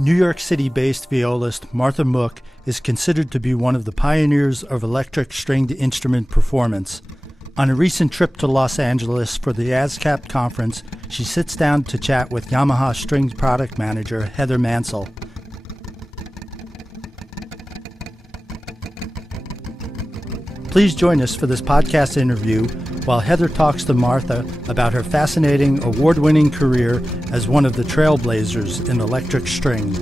New York City-based violist Martha Mooke is considered to be one of the pioneers of electric stringed instrument performance. On a recent trip to Los Angeles for the ASCAP conference, she sits down to chat with Yamaha Strings product manager Heather Mansell. Please join us for this podcast interview while Heather talks to Martha about her fascinating, award-winning career as one of the trailblazers in electric string.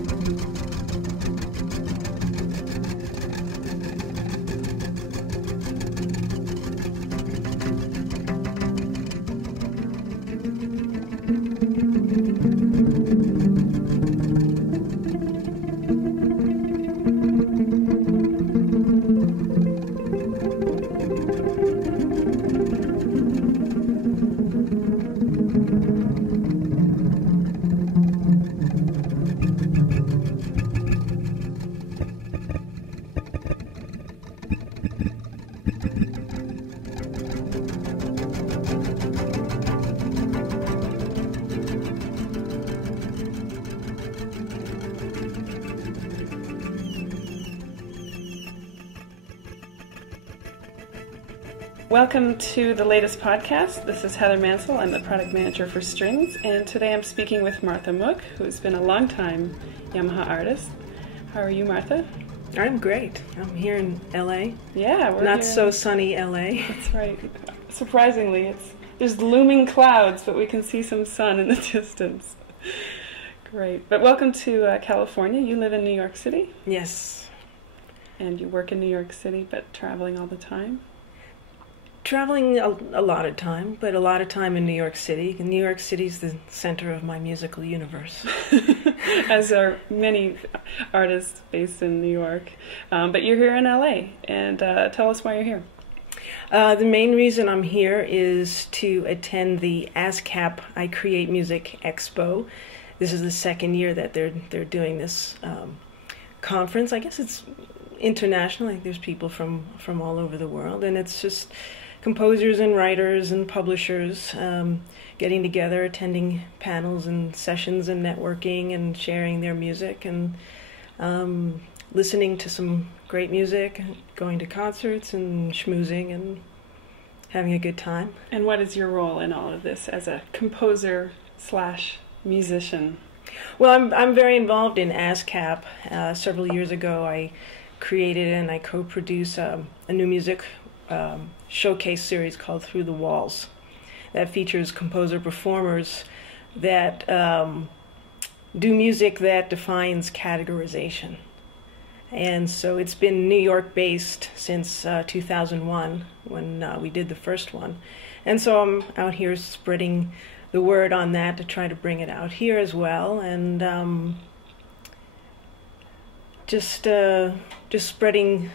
Welcome to the latest podcast. This is Heather Mansell. I'm the product manager for strings, and today I'm speaking with Martha Mooke, who's been a long-time Yamaha artist. How are you, Martha? I'm great. I'm here in LA. Yeah, we're not here. So sunny LA. That's right. Surprisingly, there's looming clouds, but we can see some sun in the distance. Great. But welcome to California. You live in New York City? Yes. And you work in New York City, but traveling all the time? Traveling a lot of time, but a lot of time in New York City. New York City's the center of my musical universe. As are many artists based in New York. But you're here in LA, and tell us why you're here. The main reason I'm here is to attend the ASCAP I Create Music Expo. This is the second year that they're doing this conference. I guess it's international. Like, there's people from all over the world, and it's just composers and writers and publishers getting together, attending panels and sessions and networking and sharing their music and listening to some great music, going to concerts and schmoozing and having a good time. And what is your role in all of this as a composer / musician? Well, I'm very involved in ASCAP. Several years ago, I created and I co-produced a new music showcase series called Through the Walls that features composer-performers that do music that defines categorization. And so it's been New York-based since 2001 when we did the first one. And so I'm out here spreading the word on that to try to bring it out here as well, and just spreading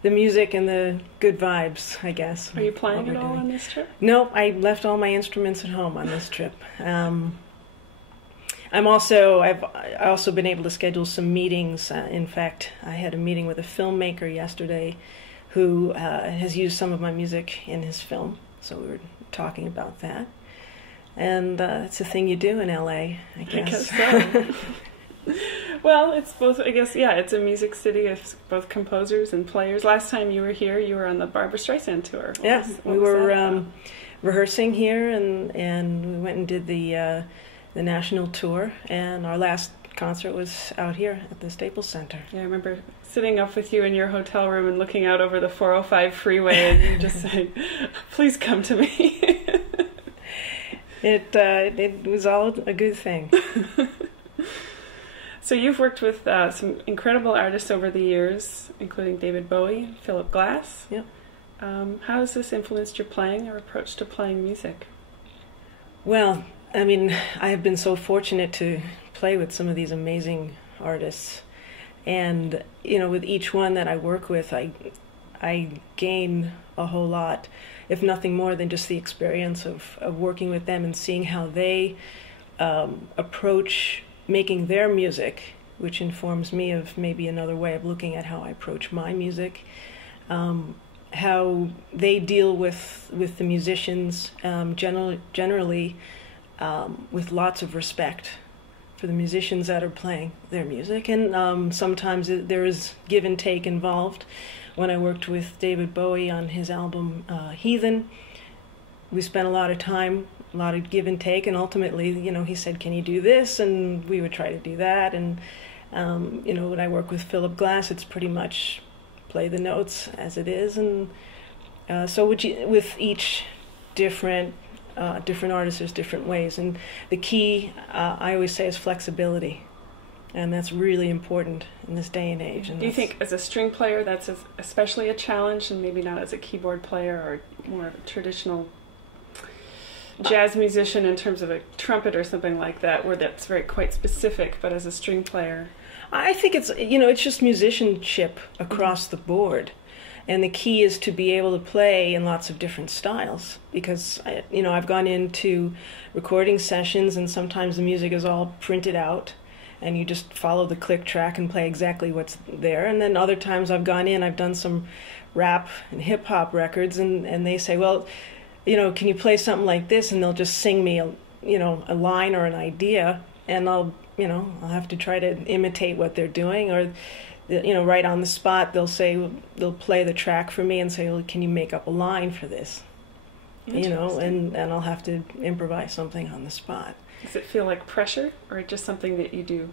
the music and the good vibs, I guess. Are you playing at all on this trip? No, I left all my instruments at home on this trip. I've also been able to schedule some meetings. In fact, I had a meeting with a filmmaker yesterday who has used some of my music in his film. So we were talking about that. And it's a thing you do in LA, I guess. I guess so. Well, it's both, I guess, yeah, it's a music city of both composers and players. Last time you were here, you were on the Barbra Streisand tour. Yes, we were rehearsing here, and we went and did the national tour, and our last concert was out here at the Staples Center. Yeah, I remember sitting up with you in your hotel room and looking out over the 405 freeway, and you just saying, "Please come to me." It was all a good thing. So you've worked with some incredible artists over the years, including David Bowie, Philip Glass. Yep. How has this influenced your playing or approach to playing music? Well, I mean, I have been so fortunate to play with some of these amazing artists. And, with each one that I work with, I gain a whole lot, if nothing more than just the experience of working with them and seeing how they approach making their music, which informs me of maybe another way of looking at how I approach my music, how they deal with the musicians generally with lots of respect for the musicians that are playing their music. And sometimes there is give and take involved. When I worked with David Bowie on his album Heathen, we spent a lot of time, a lot of give and take, and ultimately, he said, can you do this? And we would try to do that. And, when I work with Philip Glass, it's pretty much play the notes as it is. And so with each different artists, there's different ways. And the key, I always say, is flexibility. And that's really important in this day and age. And do you think as a string player that's especially a challenge, and maybe not as a keyboard player or more of a traditional jazz musician in terms of a trumpet or something like that, where that's quite specific, but as a string player? I think it's just musicianship across the board. And the key is to be able to play in lots of different styles, because I've gone into recording sessions and sometimes the music is all printed out and you just follow the click track and play exactly what's there. And then other times I've done some rap and hip hop records, and they say, well, can you play something like this? And they'll just sing me a line or an idea, and I'll have to try to imitate what they're doing. Or right on the spot, they'll play the track for me and say, well, can you make up a line for this? And I'll have to improvise something on the spot. Does it feel like pressure, or just something that you do,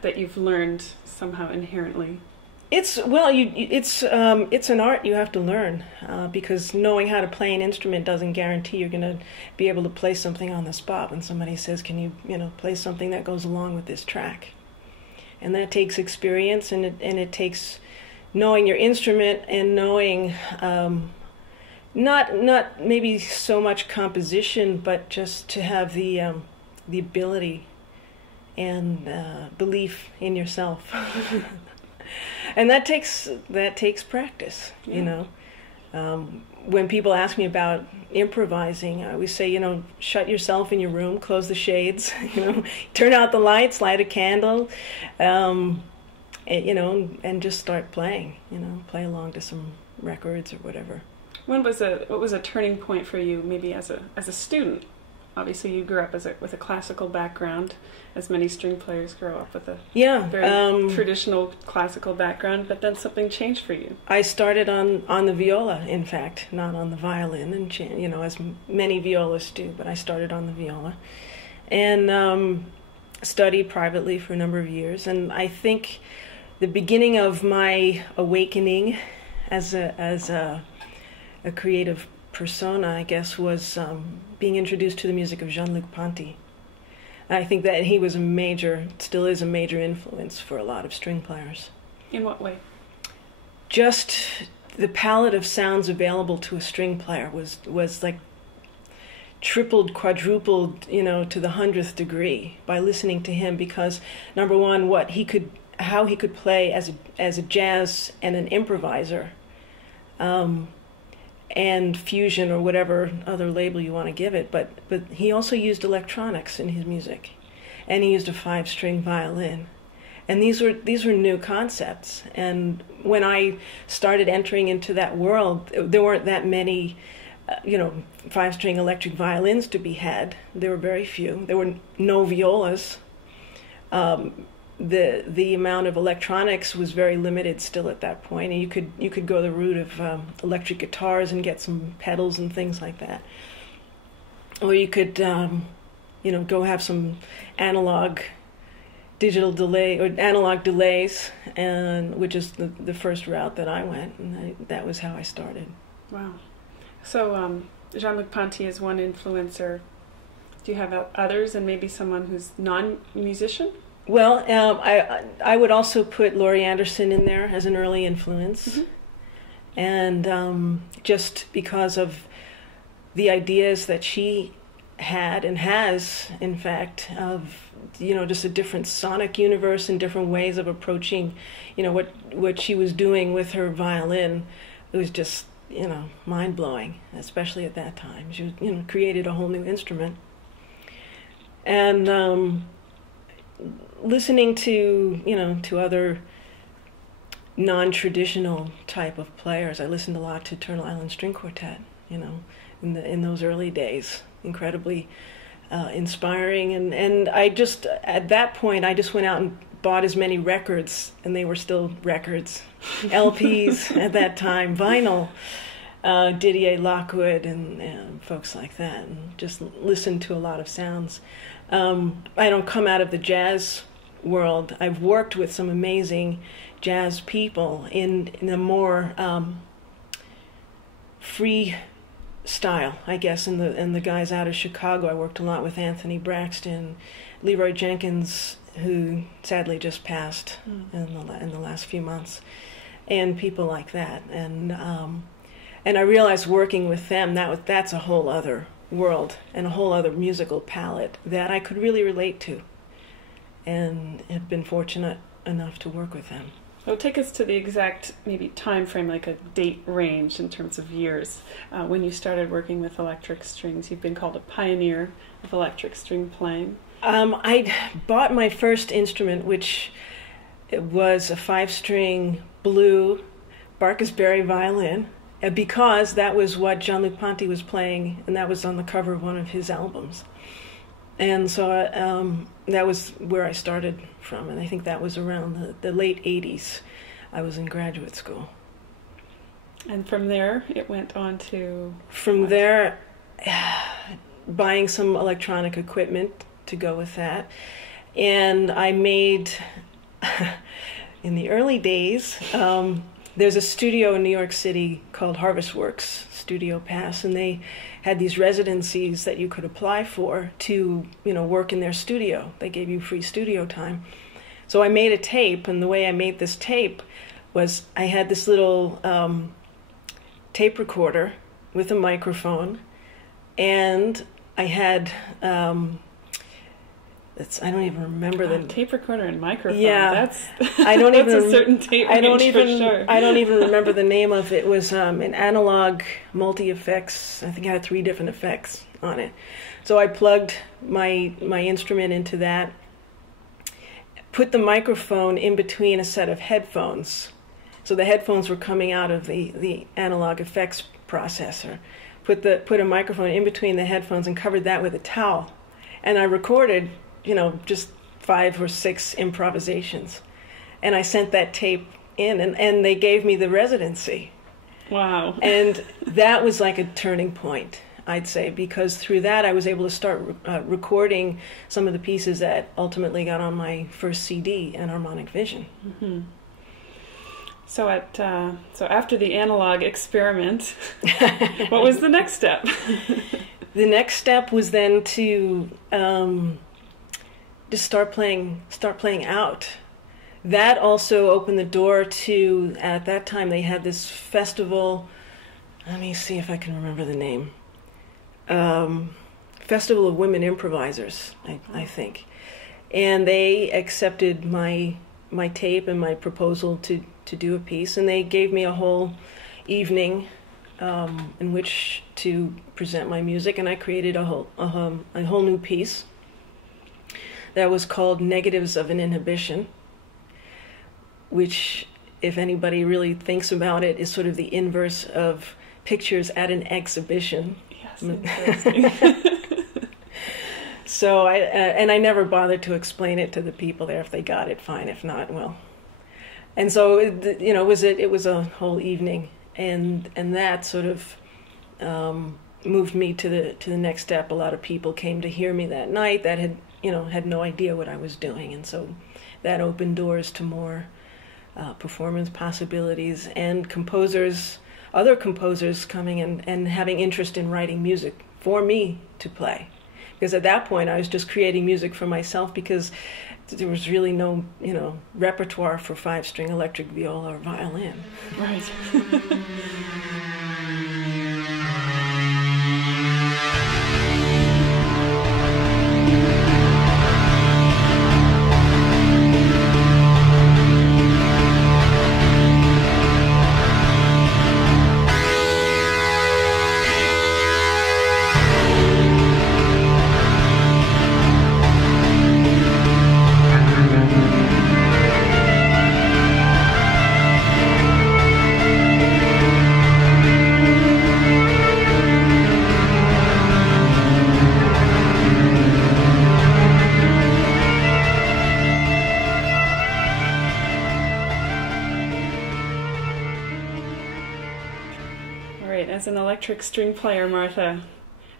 that you've learned somehow inherently? It's an art you have to learn, because knowing how to play an instrument doesn't guarantee you're going to be able to play something on the spot when somebody says, can you play something that goes along with this track? And that takes experience, and it takes knowing your instrument and knowing not maybe so much composition, but just to have the ability and belief in yourself. And that takes practice. Yeah. When people ask me about improvising, I always say, shut yourself in your room, close the shades, turn out the lights, light a candle, and just start playing. Play along to some records or whatever. What was a turning point for you, maybe as a student? Obviously, you grew up with a classical background, as many string players grow up with a very traditional classical background, but then something changed for you. I started on the viola, in fact, not on the violin, and as many violists do, but I started on the viola, and studied privately for a number of years. And I think the beginning of my awakening as a creative persona, I guess, was being introduced to the music of Jean-Luc Ponty. I think that he was still is a major influence for a lot of string players. In what way? Just the palette of sounds available to a string player was like tripled, quadrupled, to the 100th degree by listening to him, because number one, how he could play as a jazz and an improviser. And fusion, or whatever other label you want to give it, but he also used electronics in his music, and he used a 5-string violin, and these were new concepts. And when I started entering into that world, there weren't that many 5-string electric violins to be had. There were very few. There were no violas. The amount of electronics was very limited still at that point, and you could go the route of electric guitars and get some pedals and things like that, or you could go have some analog digital delay or analog delays, and which is the first route that I went, and that was how I started. Wow. So Jean-Luc Ponty is one influencer. Do you have others, and maybe someone who's non-musician? Well, I would also put Laurie Anderson in there as an early influence. Mm-hmm. And just because of the ideas that she had and has, in fact, of just a different sonic universe and different ways of approaching, what she was doing with her violin. It was just mind-blowing, especially at that time. She created a whole new instrument. And listening to other non-traditional type of players, I listened a lot to Turtle Island String Quartet, in those early days. Incredibly inspiring. And I just, at that point, I just went out and bought as many records, and they were still records, LPs at that time, vinyl, Didier Lockwood and folks like that, and just listened to a lot of sounds. I don't come out of the jazz world. I've worked with some amazing jazz people in a more free style, I guess, and the guys out of Chicago. I worked a lot with Anthony Braxton, Leroy Jenkins, who sadly just passed in the last few months, and people like that. And I realized working with them, that's a whole other world and a whole other musical palette that I could really relate to, and have been fortunate enough to work with them. So take us to the exact maybe time frame, like a date range in terms of years. When you started working with electric strings, you've been called a pioneer of electric string playing. I bought my first instrument, which was a 5-string blue Barkasberry violin, because that was what Jean-Luc Ponty was playing, and that was on the cover of one of his albums. And so that was where I started from, and I think that was around the late 80s. I was in graduate school. And from there, it went on to... From there, buying some electronic equipment to go with that. And I made, in the early days, there's a studio in New York City called Harvest Works Studio Pass, and they had these residencies that you could apply for to, work in their studio. They gave you free studio time. So I made a tape, and the way I made this tape was I had this little tape recorder with a microphone, and I had I don't even remember the tape recorder and microphone. Yeah, that's I don't that's even a certain tape range for sure. I don't even remember the name of it. It was an analog multi-effects. I think it had 3 different effects on it. So I plugged my instrument into that, put the microphone in between a set of headphones. So the headphones were coming out of the analog effects processor. Put a microphone in between the headphones and covered that with a towel. And I recorded, just 5 or 6 improvisations. And I sent that tape in, and they gave me the residency. Wow. And that was like a turning point, I'd say, because through that I was able to start recording some of the pieces that ultimately got on my first CD, and Harmonic Vision. Mm-hmm. So after the analog experiment, what was the next step? The next step was then to just start playing out. That also opened the door to, at that time they had this festival, let me see if I can remember the name, Festival of Women Improvisers, I think. And they accepted my tape and my proposal to do a piece, and they gave me a whole evening in which to present my music, and I created a whole new piece that was called Negatives of an Inhibition, which, if anybody really thinks about it, is sort of the inverse of Pictures at an Exhibition. Yes, interesting. So I never bothered to explain it to the people there. If they got it, fine. If not, well. And so it was a whole evening, and that sort of moved me to the next step. A lot of people came to hear me that night that had no idea what I was doing, and so that opened doors to more performance possibilities, and other composers coming and having interest in writing music for me to play. Because at that point I was just creating music for myself, because there was really no repertoire for 5-string electric viola or violin. Right. right. As an electric string player, Martha,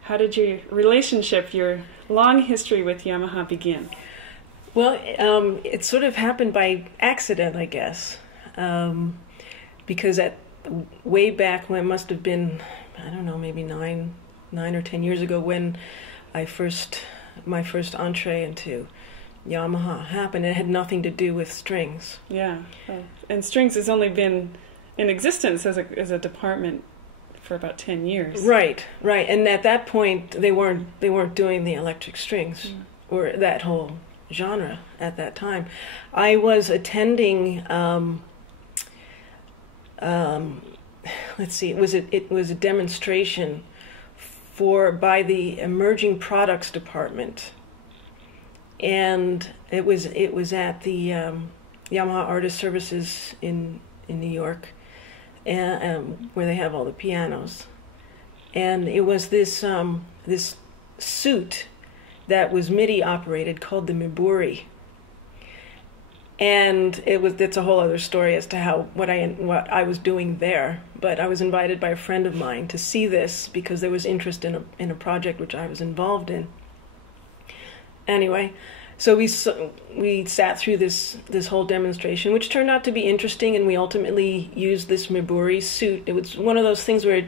how did your relationship, your long history with Yamaha begin? Well, it sort of happened by accident, I guess, because way back when, it must have been, I don't know, maybe 9 or 10 years ago, when my first entree into Yamaha happened. It had nothing to do with strings. Yeah, and strings has only been in existence as a department for about 10 years. Right. And at that point, they weren't doing the electric strings or that whole genre at that time. I was attending. Let's see. It was a demonstration by the Emerging Products Department, and it was at the Yamaha Artist Services in New York, and where they have all the pianos, and it was this suit that was MIDI operated called the Miburi. And that's a whole other story as to what I was doing there. But I was invited by a friend of mine to see this because there was interest in a project which I was involved in. Anyway, so we sat through this whole demonstration, which turned out to be interesting, and we ultimately used this Miburi suit. It was one of those things where,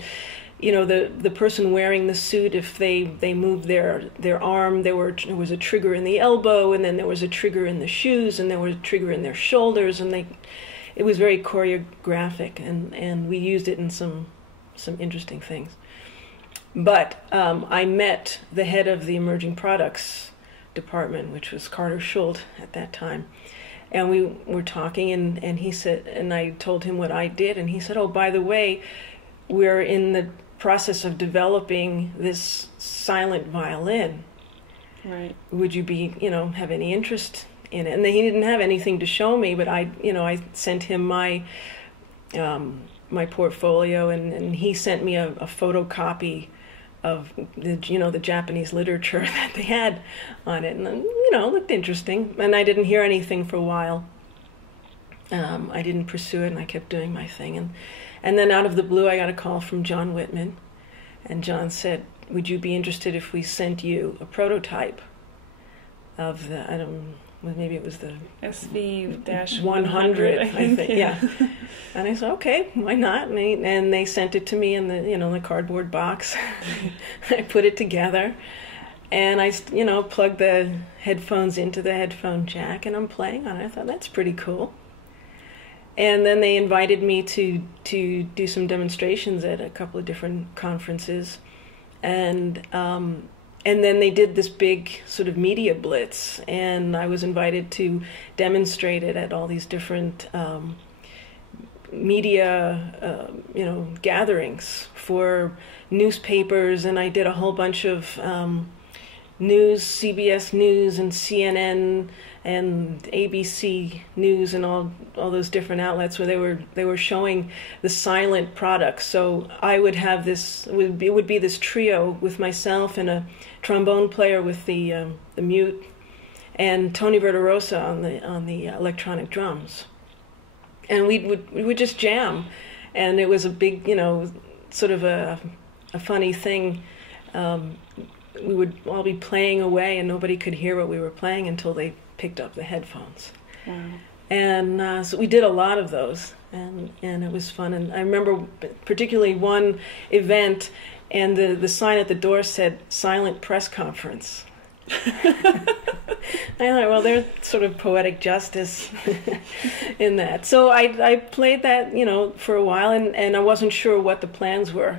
the person wearing the suit, if they moved their arm, there was a trigger in the elbow, and then there was a trigger in the shoes, and there was a trigger in their shoulders, and it was very choreographic, and we used it in some interesting things. But I met the head of the Emerging Products Department, which was Carter Schult at that time, and we were talking, and he said, and I told him what I did, and he said, "Oh, by the way, we're in the process of developing this silent violin. Right. Would you have any interest in it?" And he didn't have anything to show me, but I sent him my portfolio, and he sent me a photocopy of the Japanese literature that they had on it, and it looked interesting. And I didn't hear anything for a while. I didn't pursue it, and I kept doing my thing. And then out of the blue, I got a call from John Whitman, and John said, "Would you be interested if we sent you a prototype of maybe it was the SV-100, I think, yeah." And I said, "Okay, why not?" And they sent it to me in the cardboard box. I put it together, and I plugged the headphones into the headphone jack, and I'm playing on it. I thought, that's pretty cool. And then they invited me to do some demonstrations at a couple of different conferences, and then they did this big sort of media blitz, and I was invited to demonstrate it at all these different media gatherings for newspapers, and I did a whole bunch of news, CBS News and CNN and ABC News and all those different outlets where they were showing the silent products. So I would have it would be this trio with myself and a trombone player with the mute, and Tony Verderosa on the electronic drums, and we would just jam, and it was a big sort of a funny thing. We would all be playing away, and nobody could hear what we were playing until they picked up the headphones. Wow. And so we did a lot of those, and it was fun. And I remember particularly one event, and the sign at the door said "Silent Press Conference." I thought, well, there's sort of poetic justice in that. So I played that for a while, and I wasn't sure what the plans were.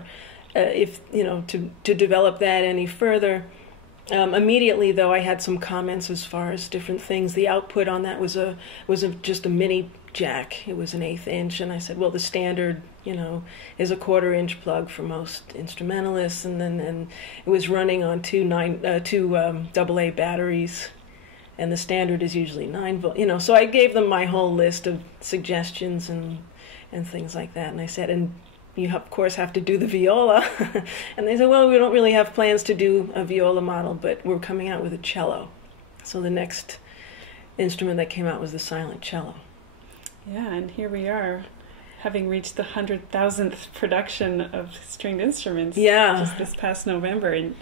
If to develop that any further. Immediately, though, I had some comments as far as different things. The output on that was just a mini jack. It was an 1/8 inch, and I said, well, the standard, is a 1/4 inch plug for most instrumentalists, and it was running on two AA batteries, and the standard is usually 9 volt. So I gave them my whole list of suggestions and things like that, and I said, and you of course have to do the viola. And they said, well, we don't really have plans to do a viola model, but we're coming out with a cello. So the next instrument that came out was the silent cello. Yeah, and here we are having reached the 100,000th production of stringed instruments just this past November. And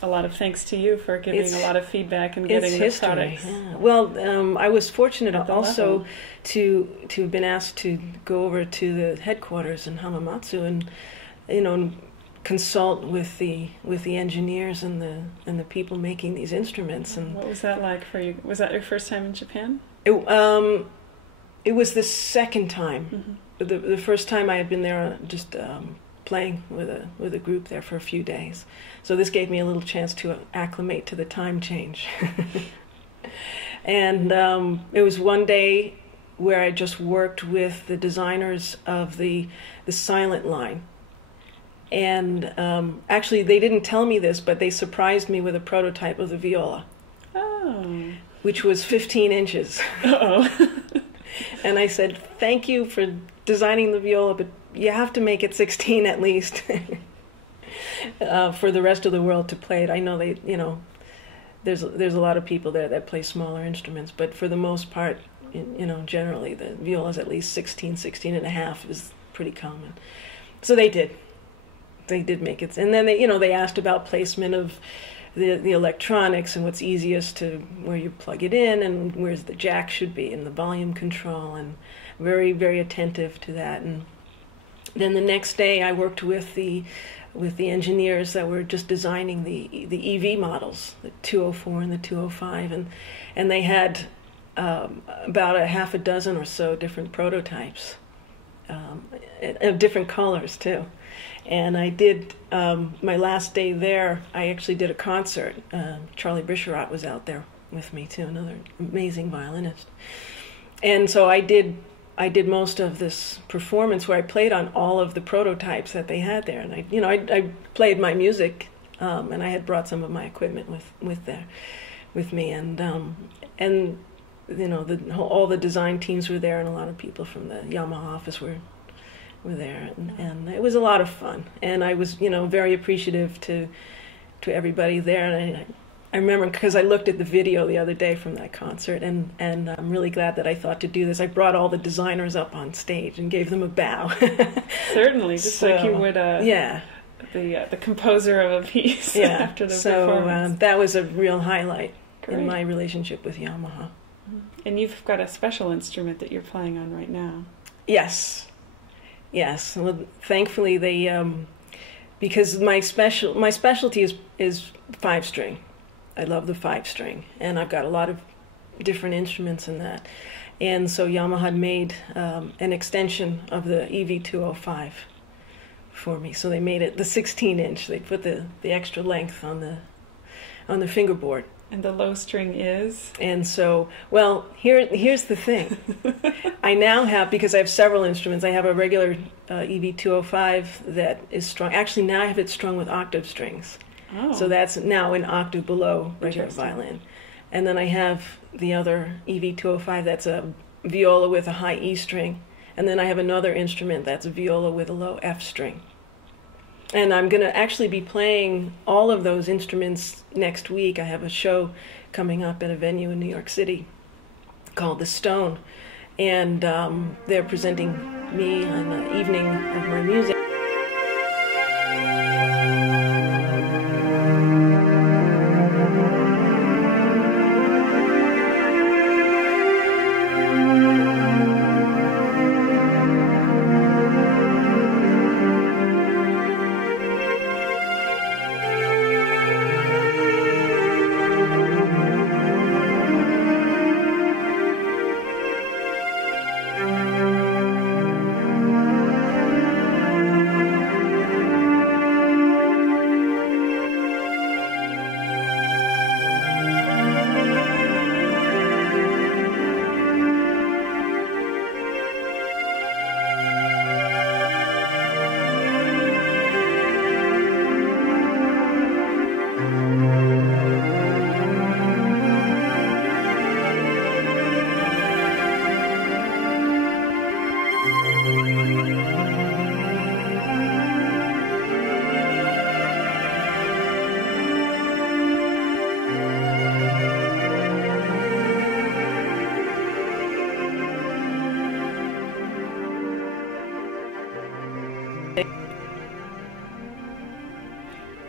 a lot of thanks to you for giving a lot of feedback and getting the products. Yeah. Well, I was fortunate also to have been asked to go over to the headquarters in Hamamatsu and consult with the engineers and the people making these instruments. And what was that like for you? Was that your first time in Japan? It was the second time. Mm-hmm. The first time I had been there just playing with a group there for a few days. So this gave me a little chance to acclimate to the time change. And it was one day where I just worked with the designers of the silent line. And actually, they didn't tell me this, but they surprised me with a prototype of the viola. Oh. Which was 15 inches. Uh-oh. And I said, thank you for designing the viola, but you have to make it 16 at least for the rest of the world to play it. I know there's a lot of people there that play smaller instruments, but for the most part, generally the viola is at least 16 and a half is pretty common. So they did make it. And then they asked about placement of the electronics and what's easiest to where you plug it in and where's the jack should be and the volume control, and very, very attentive to that. And then the next day I worked with the engineers that were just designing the EV models, the 204 and the 205, and they had about a half a dozen or so different prototypes of different colors too. And I did, my last day there, I actually did a concert. Charlie Bricherat was out there with me too, another amazing violinist. And so I did most of this performance where I played on all of the prototypes that they had there. And I played my music, and I had brought some of my equipment with me. And all the design teams were there, and a lot of people from the Yamaha office were there, and it was a lot of fun. And I was, very appreciative to everybody there. And I remember, because I looked at the video the other day from that concert, and I'm really glad that I thought to do this. I brought all the designers up on stage and gave them a bow. Certainly, just like you would the composer of a piece after the performance. That was a real highlight in my relationship with Yamaha. And you've got a special instrument that you're playing on right now. Yes. Well, thankfully they, because my specialty is 5-string. I love the 5-string, and I've got a lot of different instruments in that. And so Yamaha made an extension of the EV205 for me. So they made it the 16-inch. They put the extra length on the fingerboard. And the low string is? And so, well, here's the thing. I now have, because I have several instruments, I have a regular EV205 that is strung. Actually, now I have it strung with octave strings. Oh. So that's now an octave below regular violin. And then I have the other EV205 that's a viola with a high E string. And then I have another instrument that's a viola with a low F string. And I'm going to actually be playing all of those instruments next week. I have a show coming up at a venue in New York City called The Stone. And they're presenting me on the evening of my music.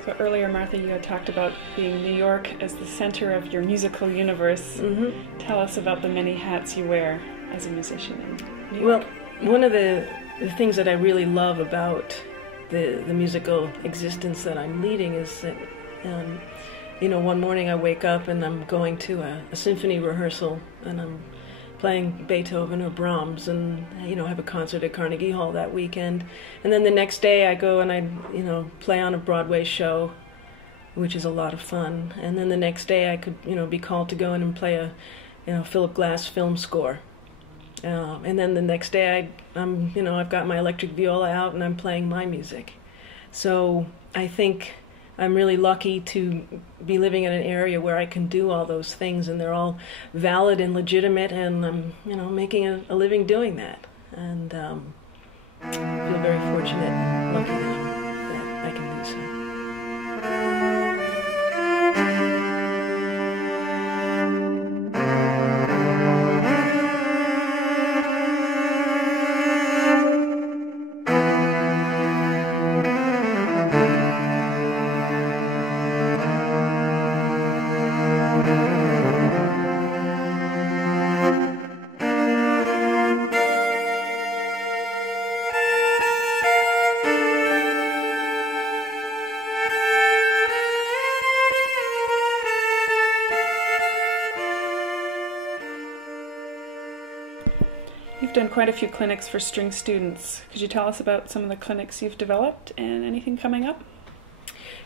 So earlier, Martha, you had talked about being New York as the center of your musical universe. Mm-hmm. Tell us about the many hats you wear as a musician in New York. Well, one of the things that I really love about the musical existence that I'm leading is that, one morning I wake up and I'm going to a symphony rehearsal and I'm playing Beethoven or Brahms and, have a concert at Carnegie Hall that weekend. And then the next day I go and I, play on a Broadway show, which is a lot of fun. And then the next day I could, be called to go in and play a, Philip Glass film score. And then the next day I've got my electric viola out and I'm playing my music. So I think I'm really lucky to be living in an area where I can do all those things, and they're all valid and legitimate, and I'm, making a living doing that. And I feel very fortunate and lucky that I can do so. You've done quite a few clinics for string students. Could you tell us about some of the clinics you've developed and anything coming up?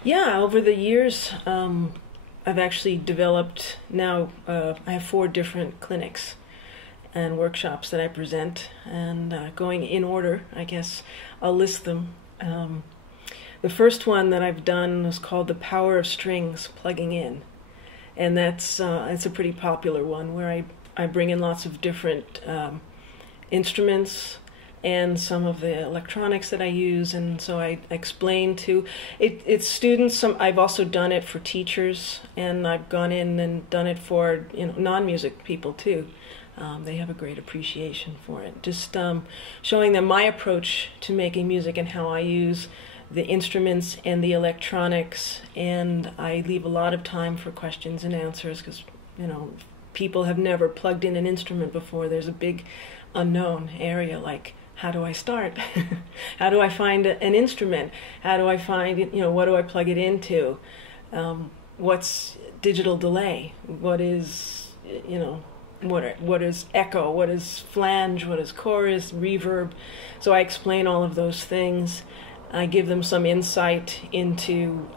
Yeah, over the years, I've actually developed now, I have 4 different clinics and workshops that I present, and going in order, I guess I'll list them. The first one that I've done was called The Power of Strings Plugging In, and it's a pretty popular one where I bring in lots of different instruments and some of the electronics that I use, and so I explain to it's students. I've also done it for teachers, and I've gone in and done it for non-music people too. They have a great appreciation for it. Just showing them my approach to making music and how I use the instruments and the electronics, and I leave a lot of time for questions and answers because people have never plugged in an instrument before. There's a big unknown area, like how do I start? How do I find an instrument? How do I find what do I plug it into? What's digital delay? What is what is echo? What is flange? What is chorus? Reverb? So I explain all of those things. I give them some insight into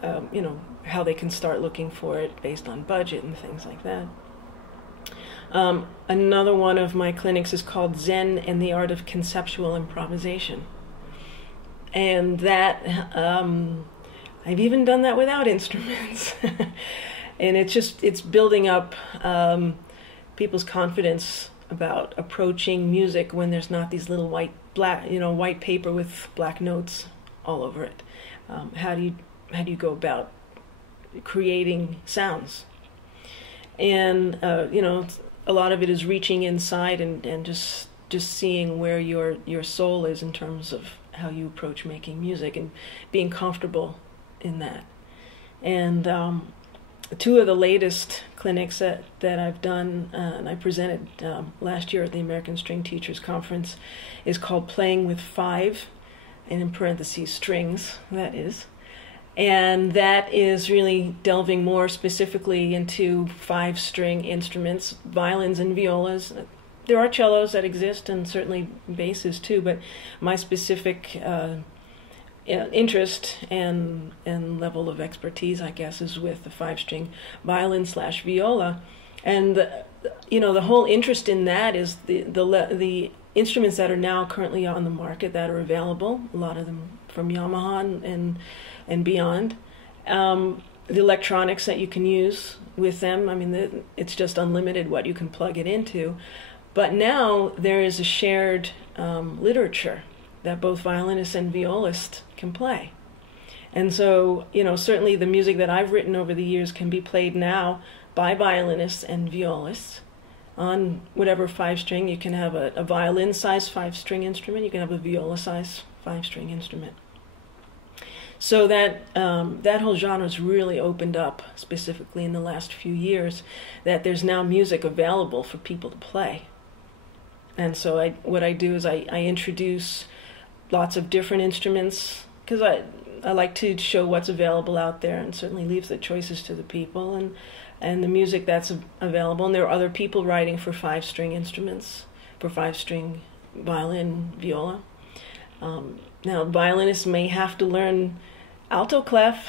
how they can start looking for it based on budget and things like that. Another one of my clinics is called Zen and the Art of Conceptual Improvisation. And that, I've even done that without instruments. And it's building up people's confidence about approaching music when there's not these little white paper with black notes all over it. How do you go about creating sounds? And, a lot of it is reaching inside and just seeing where your soul is in terms of how you approach making music and being comfortable in that. And 2 of the latest clinics that I've done, and I presented last year at the American String Teachers Conference, is called Playing with 5, and in parentheses, strings, that is. And that is really delving more specifically into 5-string instruments, violins and violas. There are cellos that exist, and certainly basses too, but my specific interest and level of expertise, I guess, is with the 5-string violin/viola. And the whole interest in that is the instruments that are now currently on the market that are available, a lot of them from Yamaha and beyond. The electronics that you can use with them, it's just unlimited what you can plug it into. But now there is a shared literature that both violinists and violists can play. And so, certainly the music that I've written over the years can be played now by violinists and violists on whatever 5-string. You can have a violin-sized 5-string instrument. You can have a viola-sized 5-string instrument. So that whole genre's really opened up, specifically in the last few years, that there's now music available for people to play. And so what I do is I introduce lots of different instruments, because I like to show what's available out there, and certainly leave the choices to the people and the music that's available. And there are other people writing for 5-string instruments, for 5-string violin, viola. Now, violinists may have to learn alto clef,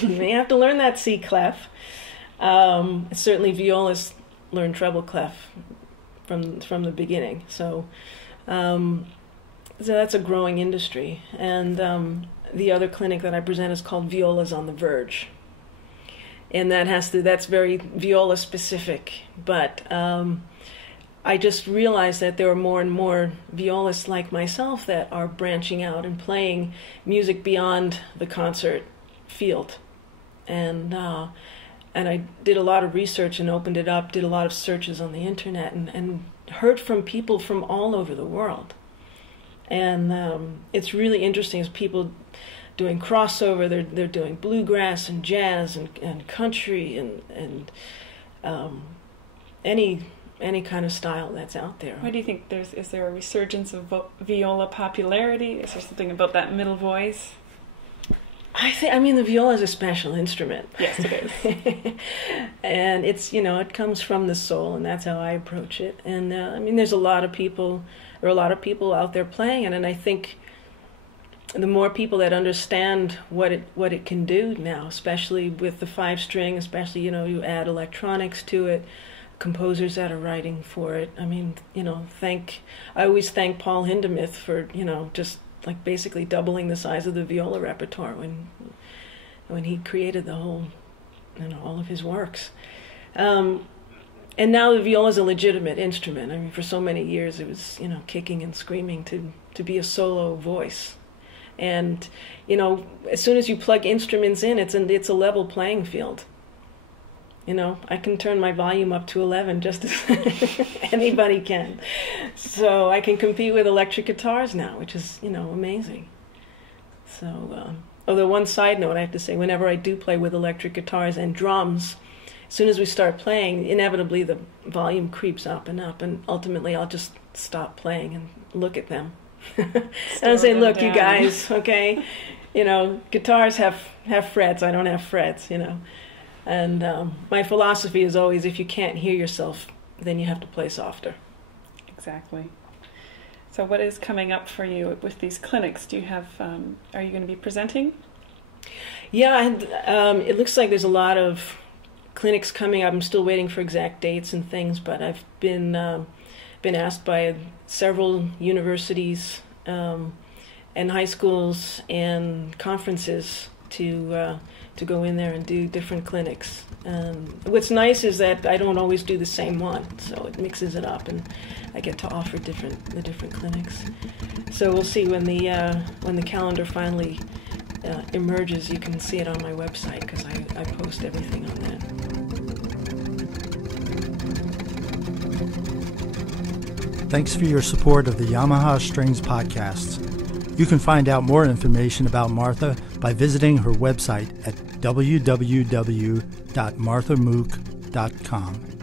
you may have to learn that C clef. Certainly violists learn treble clef from the beginning. So that's a growing industry. And the other clinic that I present is called Violas on the Verge. And that's very viola specific. But I just realized that there are more and more violists like myself that are branching out and playing music beyond the concert field. And I did a lot of research and opened it up, did a lot of searches on the internet, and heard from people from all over the world. And it's really interesting as people doing crossover, they're doing bluegrass and jazz and country and any kind of style that's out there. What do you think? Is there a resurgence of viola popularity? Is there something about that middle voice? I mean, the viola is a special instrument. Yes, it is. And it's, it comes from the soul, and that's how I approach it. And I mean, there are a lot of people out there playing it, and I think the more people that understand what it can do now, especially with the 5-string, especially, you add electronics to it, composers that are writing for it. I mean, I always thank Paul Hindemith for, just like basically doubling the size of the viola repertoire when he created the whole, all of his works. And now the viola is a legitimate instrument. I mean, for so many years it was, kicking and screaming to be a solo voice. And, as soon as you plug instruments in, it's a level playing field. I can turn my volume up to 11 just as anybody can. So I can compete with electric guitars now, which is, amazing. So, although one side note I have to say, whenever I do play with electric guitars and drums, as soon as we start playing, inevitably the volume creeps up, and ultimately I'll just stop playing and look at them. And I'll say, look, you guys, okay, guitars have frets, I don't have frets, And my philosophy is always, if you can't hear yourself, then you have to play softer. Exactly. So what is coming up for you with these clinics? Do you have, are you going to be presenting? Yeah, and it looks like there's a lot of clinics coming up. I'm still waiting for exact dates and things, but I've been asked by several universities and high schools and conferences to go in there and do different clinics. What's nice is that I don't always do the same one, so it mixes it up, and I get to offer the different clinics. So we'll see when the calendar finally emerges. You can see it on my website because I post everything on that. Thanks for your support of the Yamaha Strings podcasts. You can find out more information about Martha by visiting her website at www.marthamooke.com.